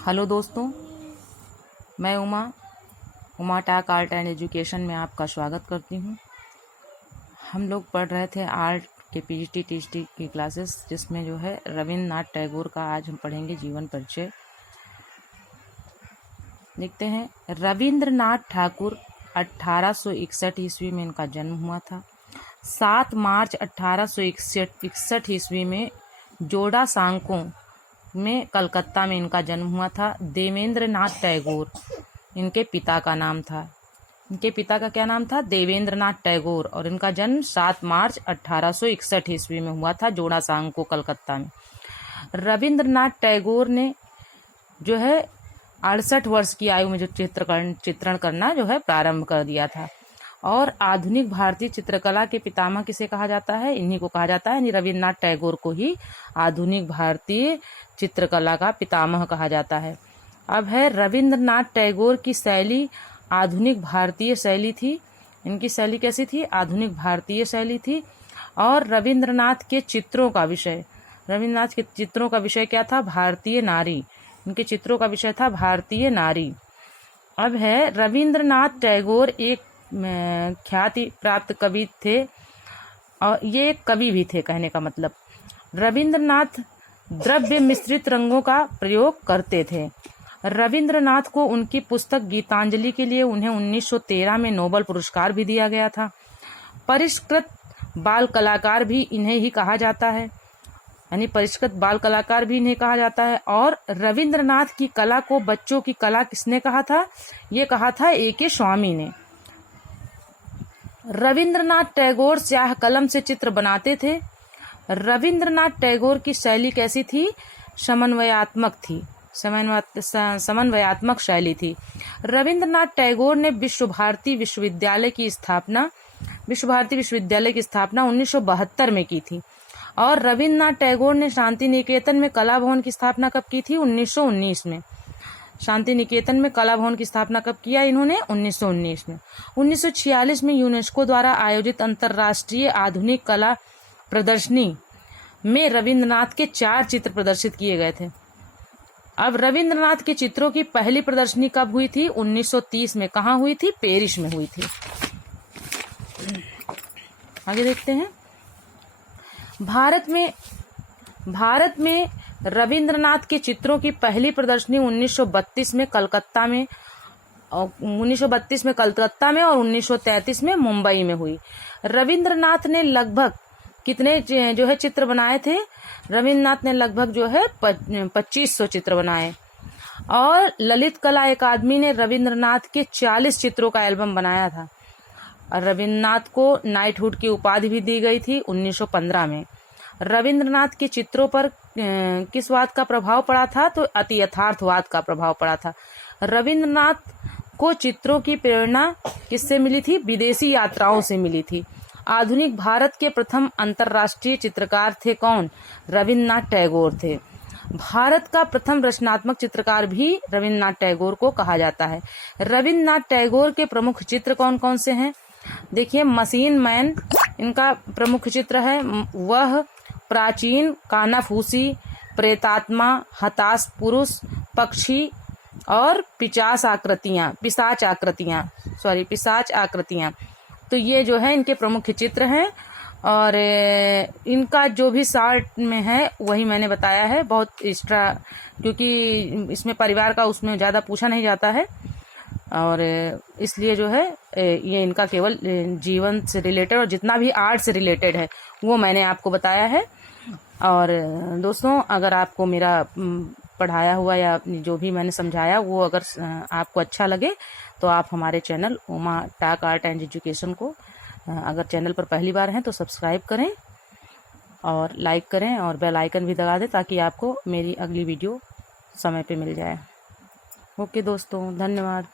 Hello दोस्तों, मैं Uma talk art and education में आपका स्वागत करती हूँ। हम लोग पढ़ रहे थे आर्ट के पीजीटी टीजीटी की क्लासेस, जिसमें जो है रविन्द्रनाथ टैगोर का आज हम पढ़ेंगे जीवन परिचय। देखते हैं, रविन्द्रनाथ ठाकुर 1861 ईस्वी में इनका जन्म हुआ था। 7 मार्च 1861 ईस्वी में जोड़ा सांकों में कलकत्ता में इनका जन्म हुआ था। देवेंद्रनाथ टैगोर इनके पिता का नाम था। इनके पिता का क्या नाम था? देवेंद्रनाथ टैगोर। और इनका जन्म 7 मार्च 1861 ईस्वी में हुआ था, जोड़ा सांकों कलकत्ता में। रविन्द्रनाथ टैगोर ने जो है 68 वर्ष की आयु में जो चित्रण करना जो है प्रारंभ कर दिया था। और आधुनिक भारतीय चित्रकला के पितामह किसे कहा जाता है? इन्हीं को कहा जाता है, यानी रविन्द्रनाथ टैगोर को ही आधुनिक भारतीय चित्रकला का पितामह कहा जाता है। अब है, रविन्द्रनाथ टैगोर की शैली आधुनिक भारतीय शैली थी। इनकी शैली कैसी थी? आधुनिक भारतीय शैली थी। और रविन्द्रनाथ के चित्रों का विषय क्या था? भारतीय नारी। इनके चित्रों का विषय था भारतीय नारी। अब है, रविन्द्रनाथ टैगोर एक ख्याति प्राप्त कवि थे, और ये एक कवि भी थे। कहने का मतलब, रविन्द्रनाथ द्रव्य मिश्रित रंगों का प्रयोग करते थे। रविन्द्रनाथ को उनकी पुस्तक गीतांजलि के लिए उन्हें 1913 में नोबेल पुरस्कार भी दिया गया था। परिष्कृत बाल कलाकार भी इन्हें ही कहा जाता है, यानी परिष्कृत बाल कलाकार भी इन्हें कहा जाता है। और रविन्द्रनाथ की कला को बच्चों की कला किसने कहा था? ये कहा था A.K. स्वामी ने। रविन्द्रनाथ टैगोर स्याह कलम से चित्र बनाते थे। रविन्द्रनाथ टैगोर की शैली कैसी थी? समन्वयात्मक थी। समन्वयात्मक शैली थी। रविन्द्रनाथ टैगोर ने विश्व भारती विश्वविद्यालय की स्थापना 1972 में की थी। और रविन्द्रनाथ टैगोर ने शांति निकेतन में कला भवन की स्थापना कब की थी? 1919 में। शांति निकेतन में कला भवन की स्थापना कब किया इन्होंने? 1919 में। 1946 में यूनेस्को द्वारा आयोजित अंतर्राष्ट्रीय आधुनिक कला प्रदर्शनी में रविन्द्रनाथ के 4 चित्र प्रदर्शित किए गए थे। अब रविन्द्रनाथ के चित्रों की पहली प्रदर्शनी कब हुई थी? 1930 में। कहाँ हुई थी? पेरिस में हुई थी। आगे देखते हैं, भारत में रविन्द्रनाथ के चित्रों की पहली प्रदर्शनी 1932 में कलकत्ता में और 1933 में मुंबई में हुई। रविन्द्रनाथ ने लगभग कितने जो है चित्र बनाए थे? रविन्द्रनाथ ने लगभग जो है 2500 चित्र बनाए। और ललित कला अकादमी ने रविन्द्रनाथ के 40 चित्रों का एल्बम बनाया था। और रविन्द्रनाथ को नाइटहुड की उपाधि भी दी गई थी 1915 में। रविन्द्रनाथ के चित्रों पर किस वाद का प्रभाव पड़ा था? तो अति यथार्थवाद का प्रभाव पड़ा था। रविन्द्रनाथ को चित्रों की प्रेरणा किससे मिली थी? विदेशी यात्राओं से मिली थी। आधुनिक भारत के प्रथम अंतर्राष्ट्रीय चित्रकार थे कौन? रविन्द्रनाथ टैगोर थे। भारत का प्रथम रचनात्मक चित्रकार भी रविन्द्रनाथ टैगोर को कहा जाता है। रविन्द्रनाथ टैगोर के प्रमुख चित्र कौन कौन से हैं? देखिए, मशीन मैन इनका प्रमुख चित्र है। वह प्राचीन, कानाफूसी, प्रेतात्मा, हताश पुरुष, पक्षी और पिशाच आकृतियां। तो ये जो है इनके प्रमुख चित्र हैं। और इनका जो भी शार्ट में है वही मैंने बताया है, बहुत एक्स्ट्रा, क्योंकि इसमें परिवार का उसमें ज़्यादा पूछा नहीं जाता है। और इसलिए जो है ये इनका केवल जीवन से रिलेटेड और जितना भी आर्ट से रिलेटेड है वो मैंने आपको बताया है। और दोस्तों, अगर आपको मेरा पढ़ाया हुआ या जो भी मैंने समझाया वो अगर आपको अच्छा लगे तो आप हमारे channel Uma talk art and education को अगर चैनल पर पहली बार हैं तो सब्सक्राइब करें और लाइक करें और बेल आइकन भी दबा दें, ताकि आपको मेरी अगली वीडियो समय पे मिल जाए। ओके दोस्तों, धन्यवाद।